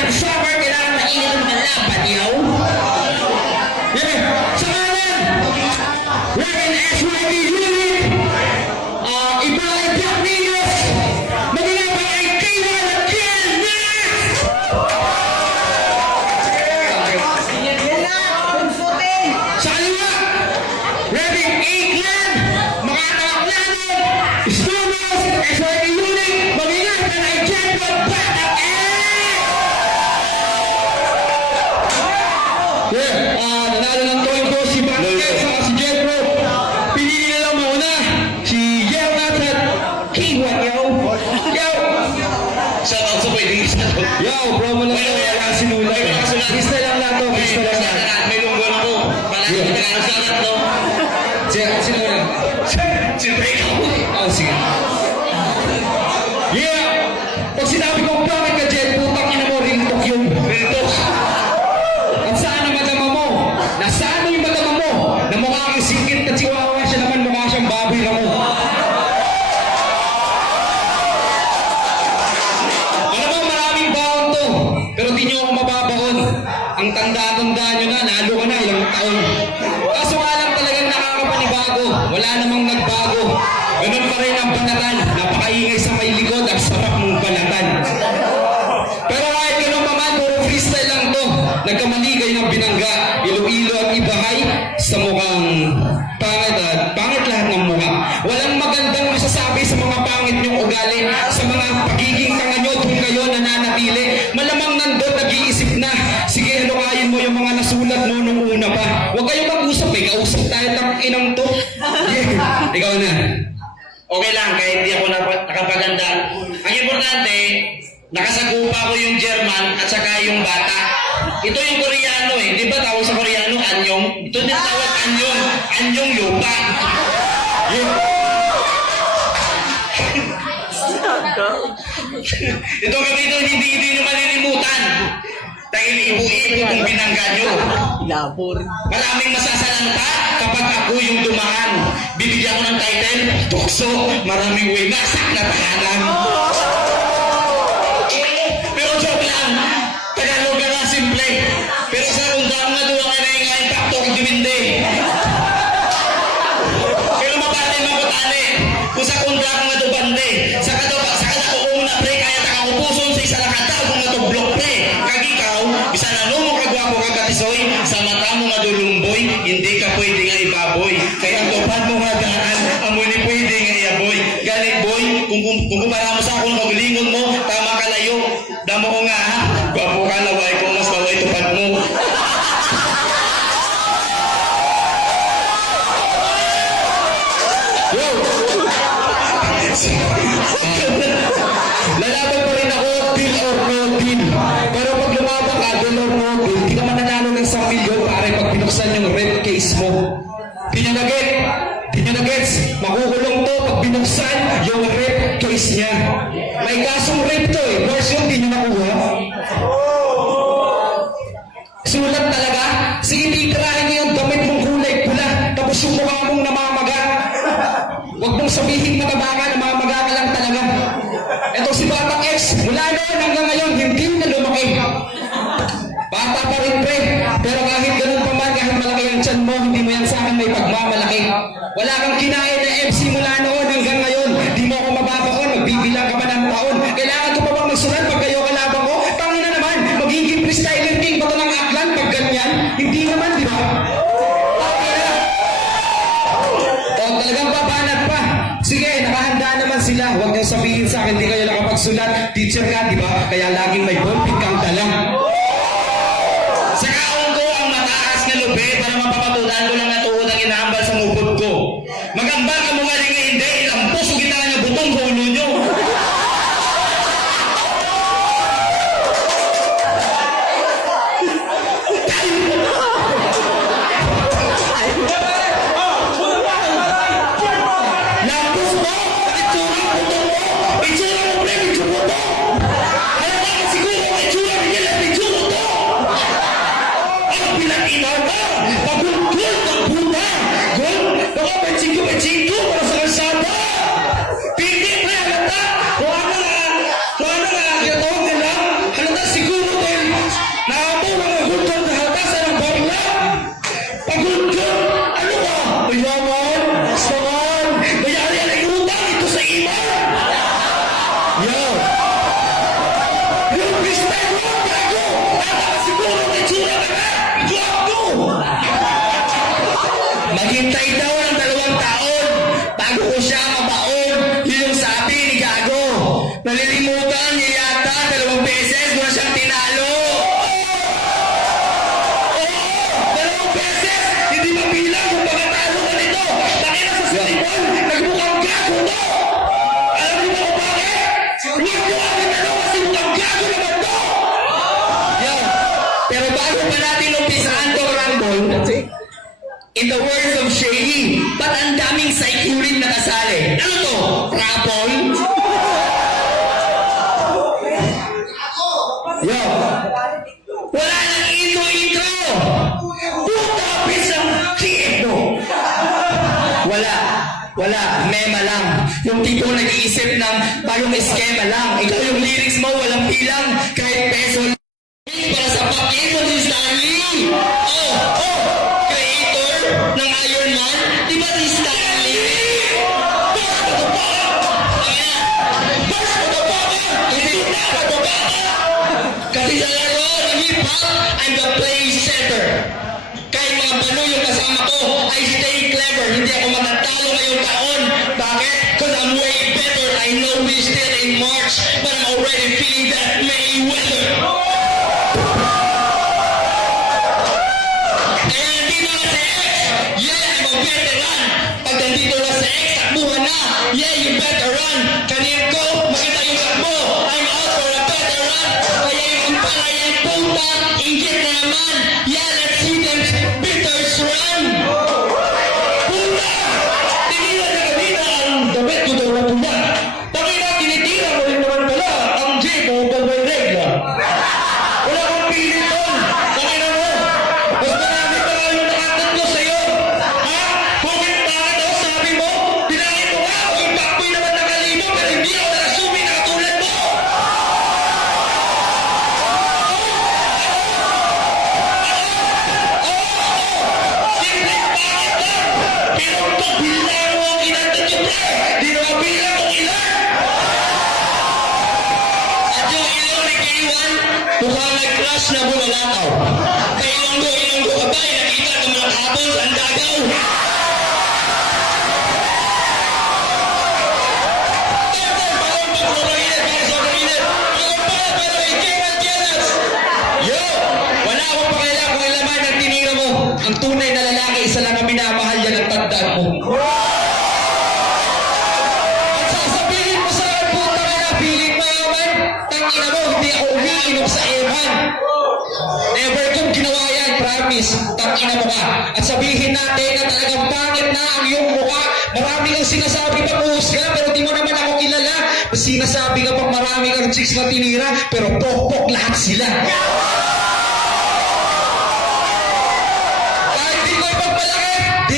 ng summer, kailangan mainit ang mga laban, yo. Yeah. Sa kanan, Reverend SYD Unit, iba ay Black Niggas, maginabang ay K1 at sa kaliwa, Reverend A-Clan, mga anak-aklano, Studios, SYD Unit, maginabang ay Champion Black at nanalo ng coin ko si Basket saka si Jetro. Pinili na lang muna si Yel at K1, yo. Yo! Shout out sa pwedeng isa to. Yo, promo lang to. Wala si Lula. Bista lang lang to. Bista lang lang. May lunggon ako. Palagi kita ka ng shout out, no? Sino na? Siyempre ikaw. Oh, sige. Yeah! Pag sinabi kong bakit ka, Jet, putang ina mo, real talk yun. Real talk. At saan ang madama mo? Nasaan mo yung madama mo? Na mukha kang singkit at chihuahua siya naman mukha siyang baboy na mo. Alam mo, maraming baon to. Pero di nyo ako mababaon. Ang tanda-tanda nyo na, nalo ka na ilang taon. Kaso nga lang talagang nakakapanibago. Wala namang nagbago. Ganun pa rin ang banatan. Napakaingay sa may likod at sarap mong banatan. Pero kahit ganun pa man, puro freestyle lang to. Nagkamali kayo ng binangga, Iloilo at Ibahay sa mukhang pangit at pangit lahat ng mukha. Walang magandang masasabi sa mga pangit niyong ugali, sa mga pagiging tanga nyo, doon kayo nananatili. Malamang nandun, nag-iisip na. Sige, halukayin mo yung mga nasulat mo nung una pa. Huwag kayong mag-usap, kausap tayo ng inang to. Yeah. Ikaw na. Okay lang, kahit di ako nakapaganda. Ang importante, nakasagupa ko yung German at saka yung bata. Ito yung Koreano eh. Di ba tawag sa Koreano, anyong? Ito din tawag anyong. Anyong lupa. Ito kami ito, hindi nyo malilimutan. Dahil ibu-ibu kung binangga nyo. Maraming masasalanta kapag ako yung dumaan. Bibigyan ko ng title, Tukso, maraming winasak na tahanan. Pero joke lang, Tagalog nga simple. Pero sa rundang nga doon nga na yung impacto kong dumindi. Pero mabalin makutali, kung sa kundang nga dubande, sa kada ko una pre, kaya takakupuson sa isa lakataw kung nga to block pre. Kagikaw, bisa na mo kagwapo kagatisoy, sa mata mo nga dulumboy, hindi ka pwede nga ibaboy. Kaya ang tupad mo nga daan, amo ni pwede nga iaboy. Galit boy, kung kumpara mo sa akong kagulingon mo, tama ka layo. Damo ko nga ha, gwapo ka laway kung mas baway tupad mo. Yo! Lalaban pa rin ako, deal or no deal. Pero pag lumabang ka, deal or no deal, di ka mananalo ng 1 milyon para pag binuksan yung rep case mo. Di nyo na-get? Di nyo na-gets? Makukulong to pag binuksan yung rep case niya. May kasong rep to eh. Version, di nyo nakuha. Sulat talaga? Sige, titirahin niyo yung damit mong kulay pula, tapos yung mukha mong namamaga. Huwag mong sabihin mataba ka, namamaga ka lang talaga. Ito si Batang X, mula noon hanggang ngayon, hindi na lumaki. Bata pa rin pre, pero kahit ganun pa man, kahit malaki ang tiyan mo, hindi mo yan sa akin may pagmamalaki. Wala kang kinain na MC mula noon hanggang ngayon, di mo ako mababaon, magbibilang ka pa ng taon. Kailangan ko pa bang magsulat pag kayo kalabang ko? Tangina naman, magiging freestyler king ba ito ng aklan pag ganyan? Hindi naman, di ba? O, talagang babanat pa. Sige, nakahanda naman sila. Huwag niyong sabihin sa akin, di kayo nakapagsulat. Teacher ka, di ba? Kaya laging may ballpen kang dala. Sa kaon ko ang mataas na lubi para mapapatulan ko lang na tuhod ang inaambal sa mukod ko. Magambal ka mo nga rin nga hindi, ang puso gitara niya butong sa ulo nyo. Lampos mo! Itsura ang butong mo! Itsura mo pre, medyo buto! Halata ka siguro ang itsura nila, medyo buto! Ang pinag-ina na! Pagulgul ng buta! Gul! Gago ko siya, mabaog. Yun yung sabi ni Gago. Nalilimutan niya yata 2 beses ko na siyang tinalo. Oo! 2 beses! Hindi mabilang kung pagkatalo ka nito. Nakita sa silipon, nagmukhang gago to! Alam niyo ba kung bakit? Huwag niyo ako tanong kasi mukhang gago naman to! Yo, pero bago pa natin umpisaan tong Rumble, in the words of Shady, ba't ang daming saikurin na kasali? Ano to? Rapol? Yo! Wala nang intro! Puta, pisang kid mo! Wala. Mema lang. Yung tipo nag-iisip ng bagong eskema lang. Ikaw yung lyrics mo, walang bilang. Kahit peso lang. Para sa pakin mo si Stanley! Creator ng Iron Man, di ba si Stanley? Burst mo to baka! Hindi na ako baka! Kasi sa laro ng hip-hop, I'm the play center. Kahit mga balo yung kasama ko, I stay clever. Hindi ako matatalo ngayong taon. Bakit? Cause I'm way better. I know we're still in March, but I'm already feeling that Mayweather. Kaya nandito na sa X, yeah, I'm a veteran. Pag nandito na sa X, takbuhan na, yeah, you better run. Kanina ko, makita yung takbo, I'm out for a veteran. Kaya yung ampalay ang puta, inggit na naman, yeah, let's see them bitters run. Puta! Tinilan na kanina ang damit ko daw na puta. Pakina, tinitira mo rin naman pala ang jeep o balbay regla. Wala kang pilit doon. Pakina mo. Mas marami pa nga yung nakatatlo sa'yo. Ha? Bakit ako sabi mo? Pinangin mo nga ako yung bakboy naman nakalimo pero hindi ako nakasumi na katulad mo. Simple bakit lang. Pero pag bilang mo ang kinantan yung pre, di na mabilang kung ilan. At yung ilong ni K1, mukhang nag-crash na bulalakaw. Kay Ilonggo ka ba? Nakita ka mga kapos, ang dagaw. Yo! Wala akong pakialam kung ilan man ang tinira mo. Ang tunay na lalaki, isa lang ang minamahal yan ang tandaan mo. At sasabihin mo sa akin, puta ka na, piling mo yaman. Tangina mo, hindi ako umiinom sa eman. Never kong ginawa yan, promise. Tangina mo ka. At sabihin natin na talagang pangit na ang iyong mukha. Marami kang sinasabi pang uhusga, pero di mo naman ako kilala. Sinasabi ka pang marami kang chicks na tinira, pero pokpok lahat sila. Kahit di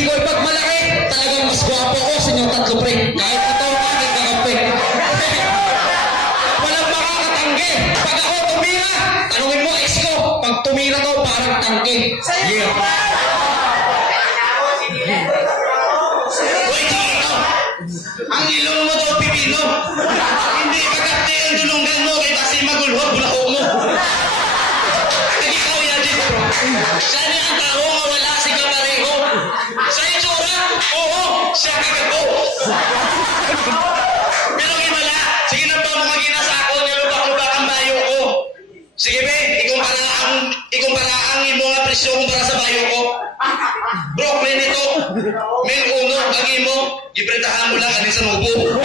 ko ipagmalaki, talagang mas gwapo ko sa inyong tatlo, pre. Kahit ito ang aking kakampi. Walang makakatanggi. Pag ako tumira, tanungin mo ex ko, pag tumira ko, parang tangke. Yeah. Wait, ikaw. Ang ilong mo daw pipino. Hindi pagkakti ang dulungan mo kay kasi magulhog bulahok mo. Kaya ikaw yan dito. Sana ang tao nga wala si kapareho. Sa itsura, oo, siya kagago. Pero wala, sige na ba mga ginasako, nilubak-lubak ang bayo ko. Sige be, ikumpara ang imo nga presyo kumpara sa bayo ko. Brooklyn ito, may uno, ang imo, iprentahan mo lang anin sa nubo.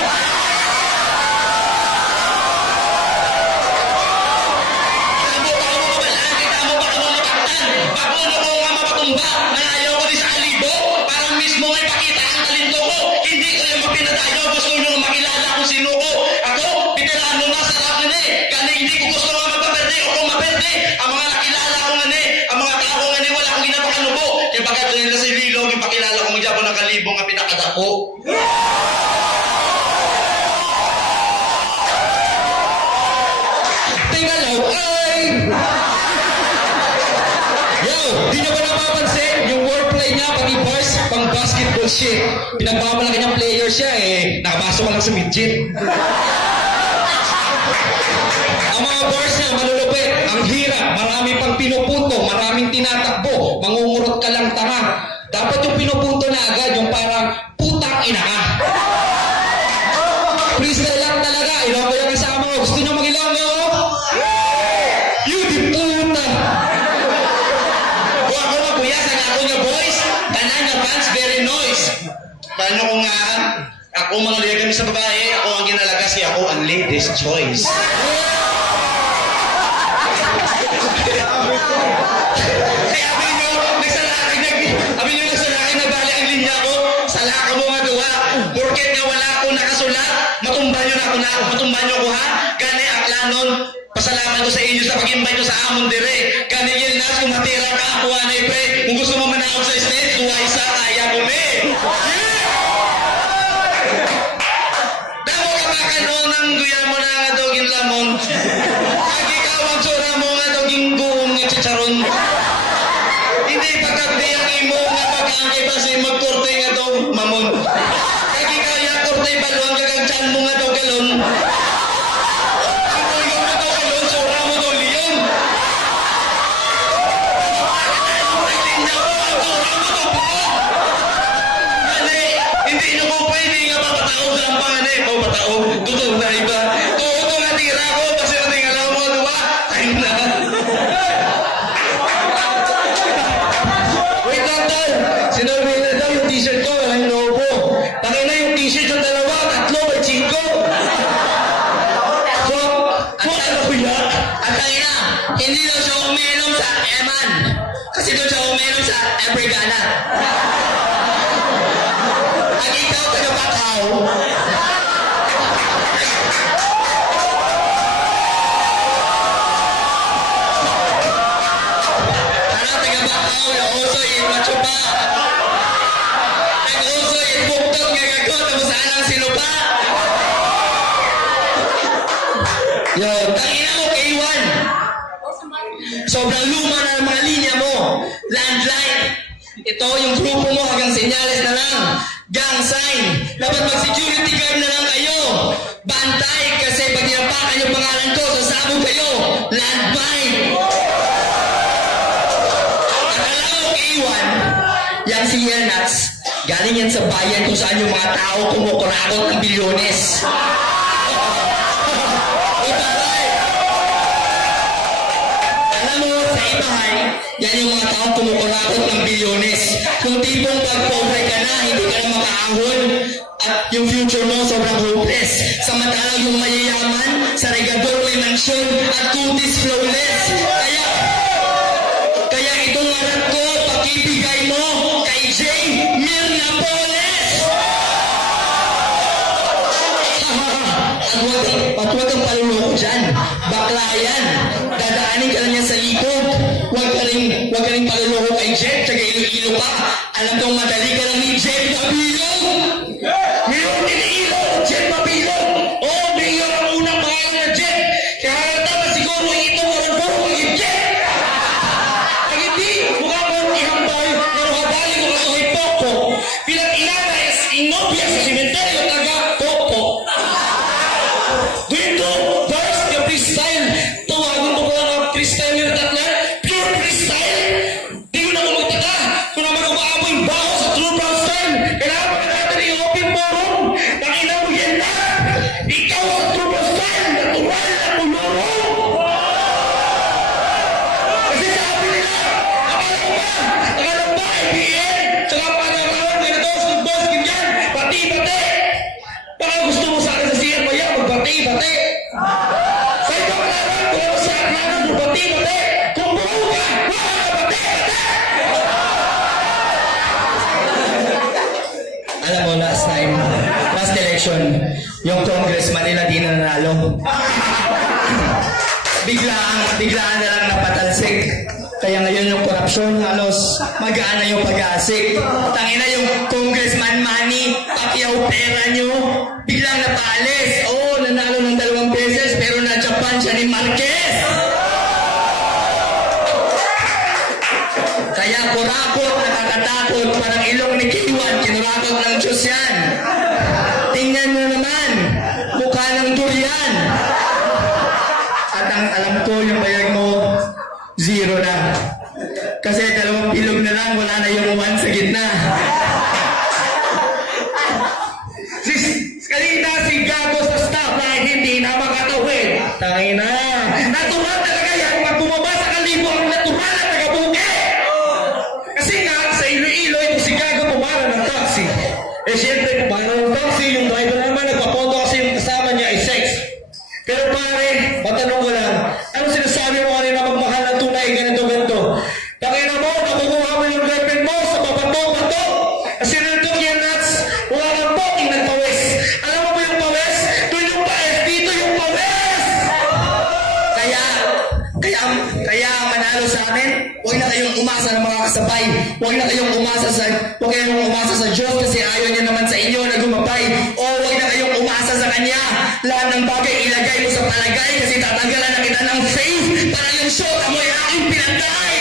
Ang mga nakilala ko nga ni, ang mga tao nga ni, wala akong ginapakanubo. Kaya bakit nila sa ilog, ipakilala ko mo ng kalibong nga pinakadako. Tingalaw ay! Yo, di nyo ba napapansin? Yung wordplay niya, pati bars, pang basketball shit. Pinagmamalaki niyang player siya nakapasok ka lang sa midget. Ang mga bars niya, malulupit. Ang hirap, marami pang pinupunto, maraming tinatakbo, mangungurot ka lang tanga. Dapat yung pinupunto na agad, yung parang putang ina ka. freestyle lang talaga. Ilonggo yung kasama ko. Gusto nyo mag-ilonggo? You di puta! Kung ako na kuya, sa ako nga boys, tanan nga fans, very noise. Paano ko nga, ako mga liya kami sa babae, ako ang ginalagas, kaya ako ang lady's choice. Kaya abin nyo, nagsalaki, nagbali ang linya ko, salaka mo nga gawa, porket nga wala ako nakasulat, matumba nyo na ako na, matumba nyo ko ha, gani aklanon, pasalamat ko sa inyo sa pag-invite nyo sa amon dire, gani yun nas, kung matira ka, kuha na pre, kung gusto mo manaog sa stage, kuha isa, kaya ko me. Damo ka pa kanonang guya mo na nga dogin lamon, agikawang tsura mo nga dogin guong nga chicharon. Hindi pagkabdi ang imo nga pag-angkay pa sa magkorte nga daw mamon. Kagi kaya korte baluang kagang chan mo nga daw galon. Imo nga daw galon, sura mo daw liyon. Hindi nyo ko pwede nga papataog lang pa nga na eh. Papataog, tutog na iba. Tutog nga tira ko, kasi natin nga lang mo, diba? Time na. Wait lang, tol. Sinabi na daw yung t-shirt ko, walang logo. Tangin na yung t-shirt yung dalawa, tatlo, may chinko. So, ano ko yan? At tayo na, hindi daw siya uminom sa Eman. Kasi daw siya uminom sa Ebrigana. Ang ikaw, taga-Bakaw. Ano, taga-Bakaw, yung uso, yung machupa. Nag-uso, yung buktot, gagagot, tapos anang sinupa. Yo, Tangina mo, K1. Sobrang luma na ng mga linya mo. Landline. Ito yung grupo mo hanggang senyales na lang. Gang sign. Dapat mag-security guard na lang kayo. Bantay kasi pag tinapakan yung pangalan ko, sasabog kayo. Landmine. Akala mo, K1, yang si Yenats, galing yan sa bayan kung saan yung mga tao kumukurakot ng bilyones. Alam mo, sa ibahay, yan yung mga taong kumukurakot ng bilyones. Kung tipong pag pobre ka na, hindi ka na makaahon, at yung future mo sobrang hopeless. Samantalang yung mayayaman, sa regador may mansyon, at kutis flawless. Kaya itong harap ko, pakibigay mo kay Jay Mirnapoles! At huwag kang paluloko dyan. Bakla yan. Dadaanin ka lang yan sa likod. Huwag ka rin paluloko kay Jet. Tsaka ilo-ilo pa. Alam kong madali ka lang ni Jet Mabilog. Ngayon ilo Jet Mabilog. Oh, mayor ang unang pangalan na Jet. Kaya dapat siguro ito walang puro yung Jet. Pag hindi, mukha mo ihambay. Pero habali ko ka sa Poko. Bilang inana is inobya sa simenteryo taga Poko. Dito, first, yung freestyle. Tawagin mo ko lang ang freestyle yung tatlan. Pure freestyle. Di ko na ko magtaka. Kung naman ko maamoy baho sa true brown style. Kailangan pa natin yung open forum. Nakina mo yan na. Ikaw sa true brown style. Natural na puluro. Kasi sabi nila, akala ko ba, IBM. Tsaka panarawan, ganito, boss, ganyan. Pati-pati. Baka gusto mo sa akin sa siya pa yan, magbati-bati. Sa ibang araw, kung ano sa akin, magbati-bati. Kung buo ka, magbati-bati. Alam mo, last election, yung congressman nila di na nanalo. Biglaan na lang napatalsik. Kaya ngayon yung korupsyon, halos magaan na yung pag-aasik. Tangina yung congressman money, pati yung pera nyo, biglang napaalis. Oo, nanalo ng 2 beses, pero na-Japan siya ni Marquez. Kaya kurakot, nakakatakot, parang ilong ni K1, kinurakot ng Diyos yan. Tingnan nyo naman, mukha ng durian. At ang alam ko, yung bayag mo, 0 na. Kasi 2 bilog na lang, wala na yung 1 sa gitna. Kanina si Gago sa Tangina. Natural talaga yan pag bumaba sa kalibo ang natural na taga-buke. Kasi nga, sa Iloilo, ito si Gago pumara ng taxi. Eh siyempre, pumara ng taxi, yung driver naman, nagpapondo kasi yung kasama niya ay sex. Pero pare, matanong ko lang, ano sinasabi mo kanina magmahal ng tunay, ganito-ganito? Tangina mo, nakukuha mo yung girlfriend mo sa papato-pato. Kasi nito yan nuts, wala kang poking nagpawis. Alam mo ba yung pawis? Doon yung paes, dito yung pawis! Kaya manalo sa amin, huwag na kayong umasa ng mga kasabay. Huwag kayong umasa sa Diyos kasi ayaw niya naman sa inyo na gumabay. O huwag na kayong umasa sa Kanya. Lahat ng bagay ilagay mo sa palagay kasi tatanggalan na kita ng faith para yung shot amoy aking pinatay.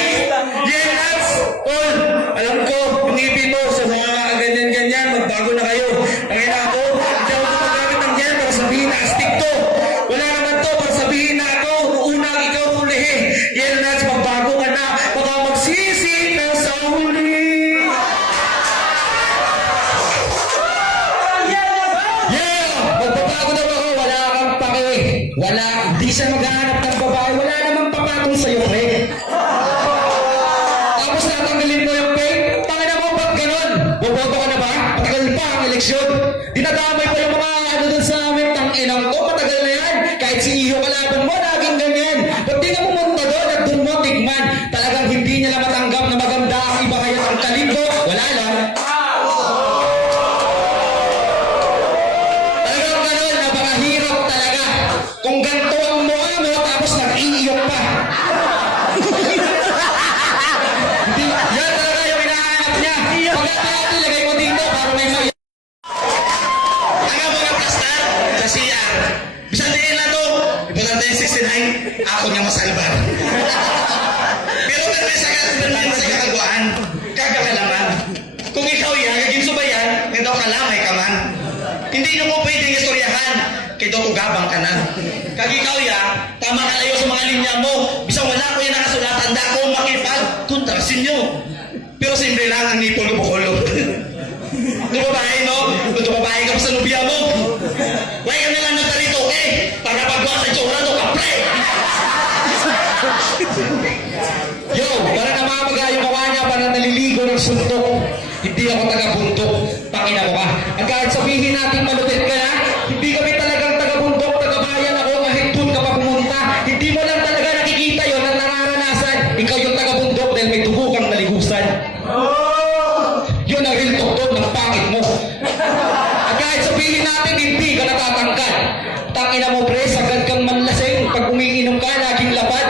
Yeah, nuts! Paul, alam ko, yung ngipin mo sa mga ganyan-ganyan, magbago na kayo. Tangina ako, hindi ako gumagamit ng yan para sabihin na astig to. Wala naman to para sabihin na ako, unang ikaw huli. Yeah, nuts, magbago ka na, baka magsisi ka sa huli. Yeah! Magbabago daw ako, wala kang pake. Wala, di siya maghahanap ng babae. Wala namang papatong sa'yo, pre. Tapos natanggalin mo yung pay. Tangina mo, ba't ganon? Boboto ka na ba? Matagal pa ang eleksyon. Dinadamay pa yung mga ano dun sa amin. Tanginang ko, matagal na yan. Kahit si Iyo kalaban mo, laging ganyan. Ba't di ka pumunta doon at dun mo tikman? Talagang hindi niya na matanggap na maganda ang iba kaya ang kalindo. Wala lang. Talagang ganon, napakahirap talaga. Kung ganito ang mukha mo, tapos nag-iiyok pa. Hindi, yan talaga yung hinahanap niya. Pagkatapos ilagay mo dito para may may... Ang mga plastar, sa CR. Bisan din na to, ibalang tayo 69, ako niya masalbar. Pero meron sa kakagwaan, kagakalaman. Kung ikaw yan, kaging subayan, hindi ako kalamay ka man. Hindi nyo mo pwedeng istoryahan, kaya daw ugabang ka na. Kag ikaw yan, tama ka layo sa mga linya mo. Bisang wala ko yan nakasulatan, da ako makipag-kontrasin nyo. Pero simple lang ang nipol ko bukulo. Kung babae, no? Kung babae ka pa sa nubya mo. Why ka nila natarito, eh? Para pagwa sa tsura to, kapre! Yo, para namamaga yung kawa niya, para naliligo ng suntok. Hindi ako taga-buntok. Pakina mo ka. At kahit sabihin natin malupit ka na, hindi kami talagang taga-buntok, taga-bayan ako, kahit doon ka pa pumunta. Hindi mo lang talaga nakikita yon at nararanasan. Ikaw yung taga-buntok dahil may dugo kang naligusan. Yun ang real talk ng pangit mo. At kahit sabihin natin, hindi ka natatangkad. Tangina mo, pre, sagad kang manlasing. Pag umiinom ka, laging lapad.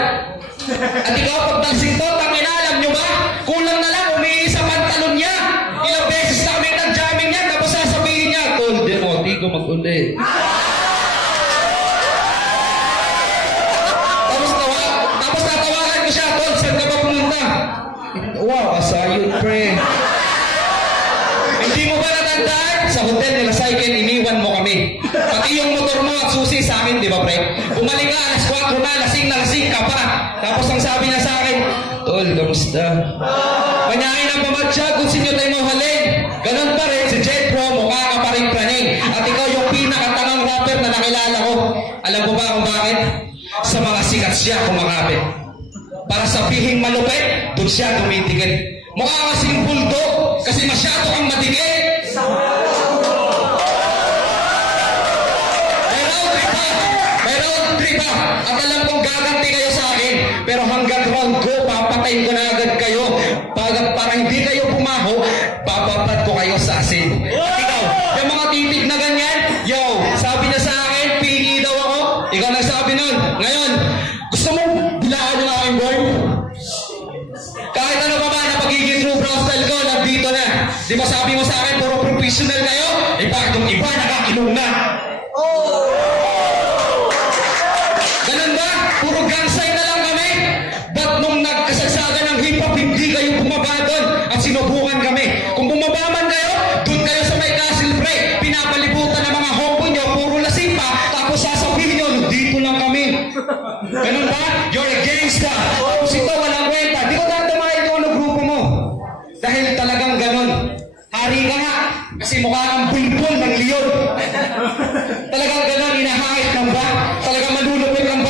At ikaw, pag talsing to, tangina, alam nyo ba? Kulang na lang, umiinom sa pantalon niya. Ilang beses na kami nag-jamming niya, tapos sasabihin niya, Tol, di mo, di ko mag-ulit. Tapos tatawagan ko siya, Tol, saan ka ba pumunta? Wow, asayod, pre. Hindi mo ba natandaan? Sa hotel nila Saiken, iniwan mo kami. Pati yung motor mo at susi sa akin, di ba, pre? Bumalik ka, alas 4 na, lasing ka pa. Tapos ang sabi niya sa akin, Tol, kamusta? Kanyain ang pamatya kung sinyo tayo mo halin. Ganon pa rin, si Jetro, mukha ka pa rin praning. At ikaw yung pinakatangang rapper na nakilala ko. Alam mo ba kung bakit? Sa mga sikat siya kumakapit. Para sabihing malupit, doon siya tumitigil. Mukha kasing bulldog kasi masyado kang matigil. May road trip pa. At alam kong gaganti kayo sa akin. Pero hanggang round ko, papatayin ko na agad kayo. Para hindi kayo pumaho, papapad ko kayo sa asin. At ikaw, yung mga titig na ganyan, yo, sabi niya sa akin, pingi daw ako. Ikaw nagsabi nun. Ngayon, gusto mo bilaan yung aking boy? Kahit ano pa ba na pagiging true brown style ko, nandito na. Di ba sabi mo sa akin, puro professional kayo? Eh bakit yung iba nakakilong na? Ganun ba? Puro gansay na lang kami? Ba't nung nagkasagsagan ng hip-hop, hindi kayo bumaba doon at sinubukan kami? Kung bumaba man kayo, doon kayo sa may castle break, pinapalibutan ng mga hombo nyo, puro lasing pa, tapos sasabihin nyo, dito lang kami. Ganun ba? You're a gangsta. Tapos ito, walang kwenta. Di ko tatamahin kung ano grupo mo. Dahil talagang ganun. Hari ka nga. Kasi mukha kang bulbul ng leon. Talagang ganun, inahait lang ba? Talagang malulupit lang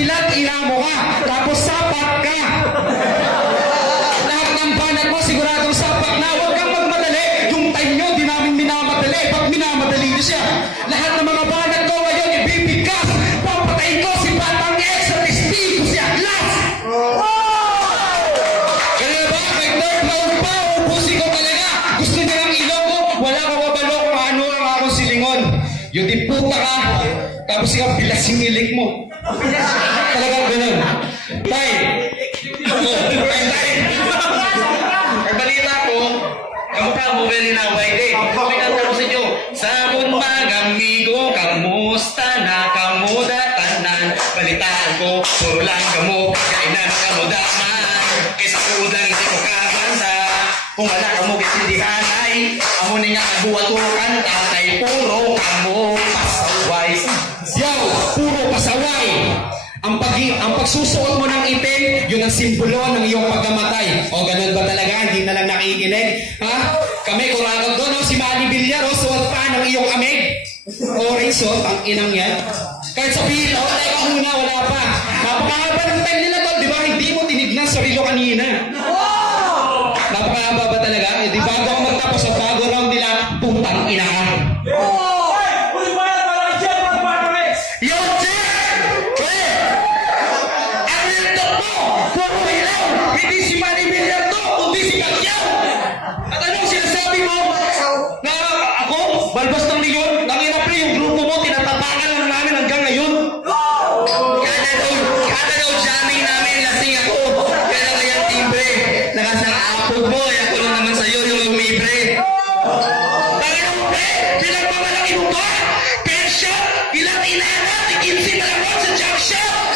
bilat inamo ka, tapos sapat ka. Lahat ng banat mo siguradong sapat na. Huwag kang magmadali. Yung time nyo, di namin minamadali. Pag minamadali nyo siya, lahat ng mga banat ko ngayon, ibibigkas. Papatayin ko si Batang X sa testigo si Atlas. Kaya ba, may third round pa, ubusin ko talaga. Gusto niya ng ilong ko, wala ka mabalo kung ano ang akong silingon. Yung di puta ka, tapos yung bilas yung ilik mo. Talagang ganun. Tay! Ang balita ko, kamukha mo very na way. Pinatapos sa inyo, Samon mga amigo, kamusta na kamuda tanan? Balitaan ko, puro lang kamo, kainan na kamuda man. Kaysa kudang hindi ko kabansa, kung wala kamo kitindihan ay, amo ni nga kabuhat ko kanta, kay puro kamo pasaway. Yo, puro pasaway. Ang pagsusuot mo ng itim, yun ang simbolo ng iyong pagkamatay. O ganun ba talaga? Hindi na lang nakikinig? Ha? Kami kurakot doon, si Manny Villar, suot pa ng iyong amig. Orange, ang inang yan. Kahit sabihin, teka muna, wala pa. Napakahaba ng time nila tol, di ba? Hindi mo tinignan sa rilo kanina. Napakahaba ba talaga? Eh, di bago ako magtapos sa bago round nila, putang ina ka. Yo, Jack! Pre! Ang laptop mo! Puro ilaw! Hindi si Manny Villar to, kundi si Pacquiao! At anong sinasabi mo? Na ako, balbas ng leon, nangina pre, yung grupo mo, tinatapakan lang namin hanggang ngayon. Kada daw jamming namin, lasing ako. Kaya kayang timbre. Nakasang apog mo, kaya ko lang naman sa'yo yung lumibre. Dahil mo pre, pinagmamalaki mo ba? Pensya, ilang inana, tikinsi na lang sa jump shot.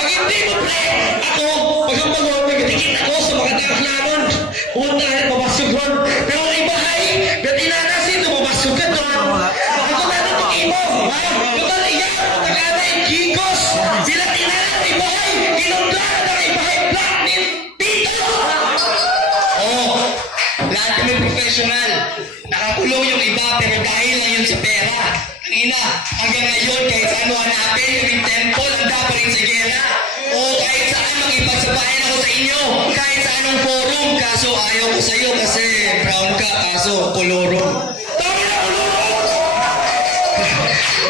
Pag hindi mo pre, ako, pagkampagod, nagtikit ako sa mga taklaron. Punta na mabasyog ron. Pero ang iba ay, ba't inanasin, mabasyog ka doon. Ako na natikin mo, ha? Total iyak, taganay, gigos. Bilang inana, iba ay, kinundaan ng iba ay, black nil, tito. Oo, lahat kami professional. Nakakulong yung iba, pero dahil lang yun sa pera. Ang ina, hanggang ngayon, kahit saan mo hanapin, yung temple, handa pa rin sa gera. O kahit saan makipagsabayan ako sa inyo. Kahit sa anong forum, kaso ayaw ko sa'yo kasi brown ka, kaso koloro. Tama na, ulurot!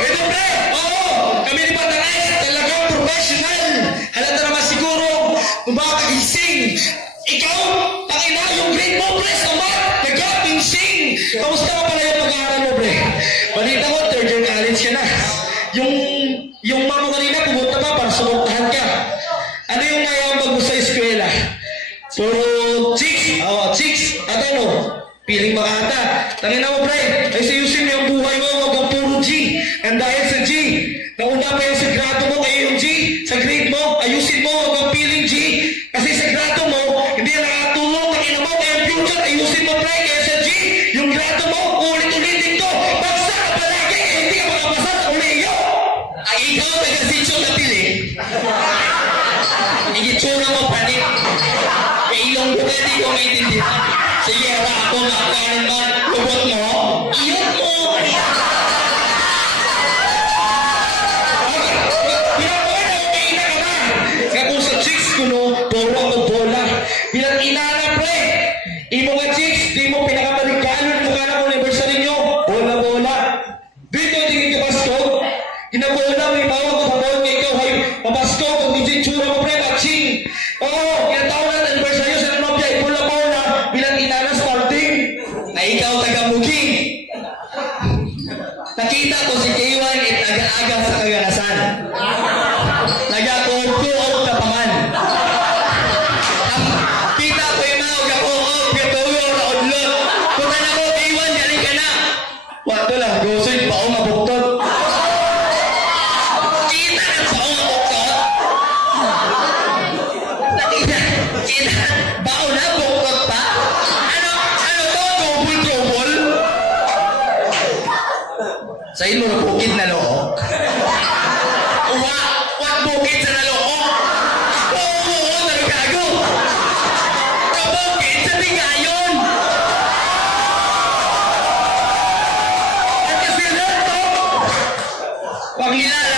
Ito pre, oo, kami ni Patanes, talagang professional. Halata naman siguro, kung baka kagising. Ikaw, tangina, yung grade mo, pre, sa math, nag-pinsing. Kamusta ka pala yung pag-aaral mo, pre? Balita ko, third year college ka na. Yung mama kanina, pumunta pa para sumuntahan ka. Ano yung nayambag mo sa eskwela? Puro chicks. Oo, chicks. At ano? Piling makata. Tangina mo, pre. Ay sayusin mo yung buhay mo. Huwag kang puro G. And dahil sa G, nauna pa yung sa grado mo kayo yung G. Sa grade mo, ayusin mo. Huwag kang piling G. Kasi sa grado mo, hindi na nakatulong. Tangina mo, kaya yung future, ayusin mo, pre. Kaya sa G, yung grado mo, ulit-ulitin ko. Bagsak ka palagi. Kaya hindi ka makapasa sa uliyo. Ang ikaw, taga-sityo na pili. Igitsura mo, panik. Ilong ko hindi ko maintindihan. Sige, wala ako makakaroon man. Lubot mo. Iyot mo. Kung sa chicks ko no, puro ako bola. Bilang inana pre, imo nga chicks, di mo pinakamaligkanon mo ka na anniversary nyo. Bola-bola. Dito tingin ka basko. Ginabola, may mawag ko pabawag nga ikaw. Hay, mabasko, kung hindi tsura mo pre, matching. Oo, kinataon na anniversary sa Nobia, bola-bola. Bilang inana starting. Na ikaw, taga-muging. Nakita ko si K1 at aga-aga sa kaganasan. Nagakuog-kuog ka pa man. Kita ko yung mga gakuog, gatuyo na udlot. Kung na ko, K1, galing ka na. Wato lang, gosoy, pao mabuktot. Kita ng pao mabuktot. Kita, bao na, buktot pa. Ano to, trouble? Sa ilo na bukid na loo. What bukid sa naloo? Oo, nagkago. Kabukid sa bigayon. At kasi to, pag nilala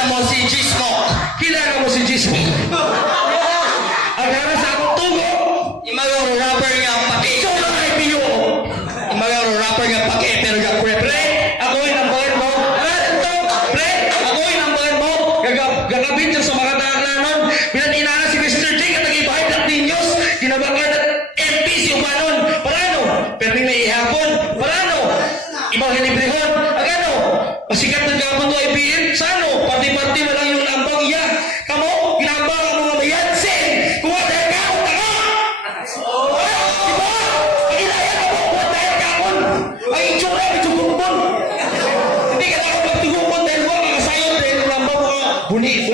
Uli.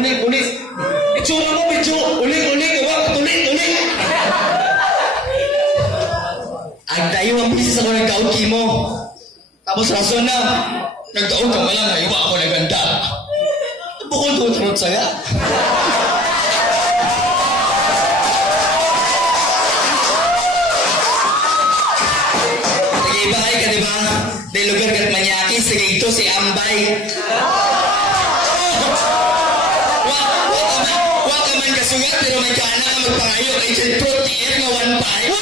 Itsura mo, medyo uli. Uli. Agdayo ang bisis ako ng kaunti mo. Tapos rason na, nagdaon ka malang na iwa ako na ganda. Bukod ko tunod saya. Sige, bahay ka, di ba? Dahil lugar kat manyakis, sige ito si Ambay. Wa ka man kasugat, pero may kana ka magpangayo kay Jen Pro TF na 1.5.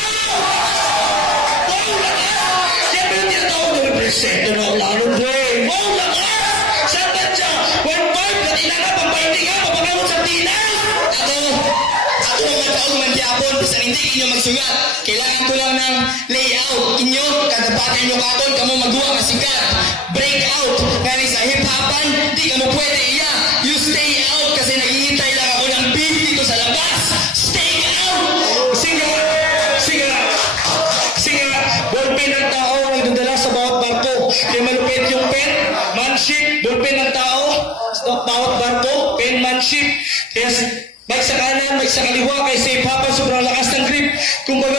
Siyempre yung tinatawag na represento na ulano, pre. Oh, lakas! Saan ba siya? 1.5 na tinanap ang binding ha, papagamot sa tinas! Ako ang taong mantyapon, bisan hindi inyo magsugat. Kailangan ko lang ng layout. Inyo, kadapatan nyo kakon, kamo magawa nga sikat. Breakout, kaya sa hip-hopan, di ka mo pwede iya. You stay out, kasi naghihintay lang ako ng beat dito sa labas. Stay out! Singa, ballpen ng tao ang nagdadala sa bawat barko. Kaya malupit yung pen, manship, ballpen ng tao, sa bawat barko, penmanship. Kaya may sa kanan, may sa kaliwa, kay safe hapan, sobrang lakas ng grip. Kumbaga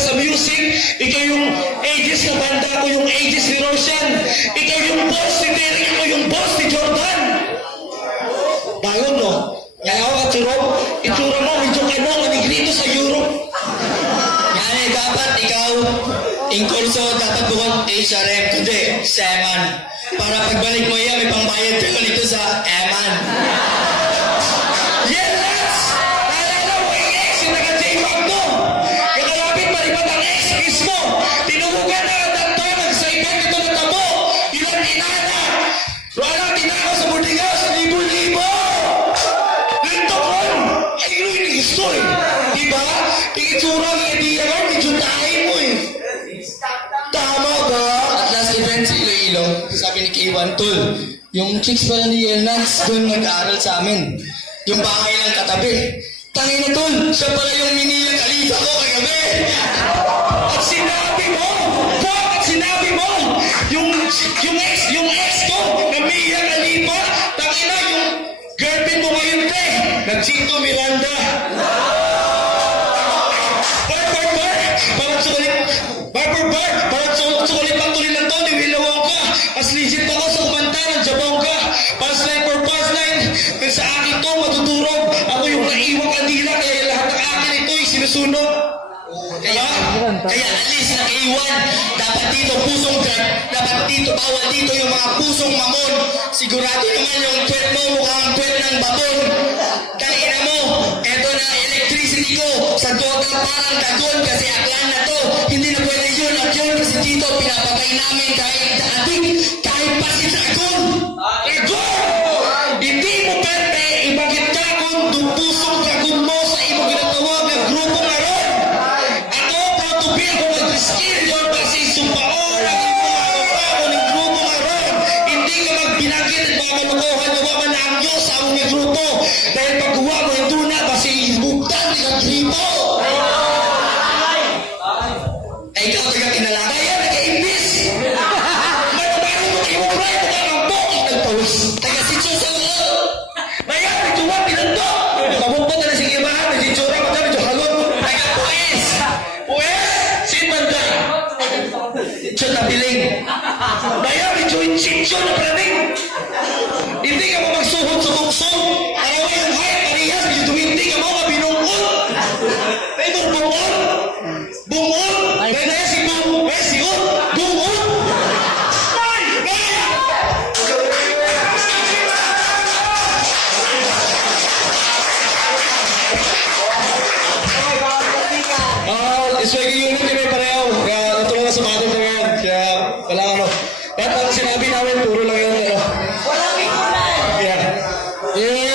sa music, ikaw yung ages na banda ko, yung ages ni Roshan. Ikaw yung boss ni Derek, ako yung boss ni Jordan. Bayon, no? Kaya ako katsuro, itsura mo, medyo manigrito sa Europe. Yan dapat ikaw, inkurso, dapat bukod HRM, kundi Seman. Para pagbalik mo yan, may pangbayad ka ulit sa Eman. Yes, lads! Naalala mo yung ex, yung naka-J-Bag mo. Yung kalapit maribat ang ex mo. Tinubugan na ang doktor, nag-saibag ito na tabo. Ilang inana. Wala tinakaw sa boarding house, libo-libo. Lintokon. Ay, yun yung gusto eh. Diba? Tingitsura ng idea mo, medyo tayo mo eh. Tama ba? At last event sa Iloilo, sabi ni K1 Tol, yung chicks pala ni Elnats doon nag-aaral sa amin. Yung bahay lang katabi. Tangin na Tol, siya pala yung minilang kalifa ko kagabi. At sinabi mo, yung ex ko, na Mia Khalifa, tangina yung girlfriend mo ngayon, pre, na Chito Miranda. Parang sukulit pang tuloy ng to, niwilawang ka. As legit ako sa kumanta ng Jabong ka. Punchline, kung sa akin to, matutulog. Ako yung naiwang kanila, kaya lahat ng akin ito ay sinusunog. Kaya alis na K1, dapat dito bawal dito yung mga pusong mamon. Sigurado naman yung kwet mo mukhang kwet ng babon. Kaya mo, eto na electricity ko. Sa doga parang dagon kasi aklan na to. Hindi na pwede yun at yun kasi dito pinapatay namin kahit pa si Dragon. Dragon! Hindi mo pwede ibagit ka kung pusong dragon mo sa imong ginatawag ng grupo ngayon. Ako, proud to be ako mag-skill yun kasi sumpaon ang ako ng grupo ngayon. Hindi ka magbinagit at mga malukuhan na waman na ang Diyos sa among grupo. Dahil pagkuha mo ito na kasi ibugtan ni Katripo. Ay ikaw taga kinalaki. Kaya nag-imbis. Manabarin mo kayo, Bray, mukha kang bokit nagpawis. Taga si Chusa mo. Maya, medyo wag pinando. Mabumpot na sige ba? Medyo tsura mo ka, medyo halot. Taga Pues. Pues, sin banda. Chut na piling. Maya, medyo insensyo na praning. Hindi ka mo magsuhod sa bukso. Ayaw yung height, parehas, medyo hindi ka mo mabinungkol. Pero bungol. Bungol. Kaya na yan si Bungol. Eh, si Un. Bungol. Iswag yung unit may pareho. Kaya natulong na sa mga ito ngayon. Kaya wala ano. Lahat ang sinabi namin, puro lang yun. Walang kulay. Yeah.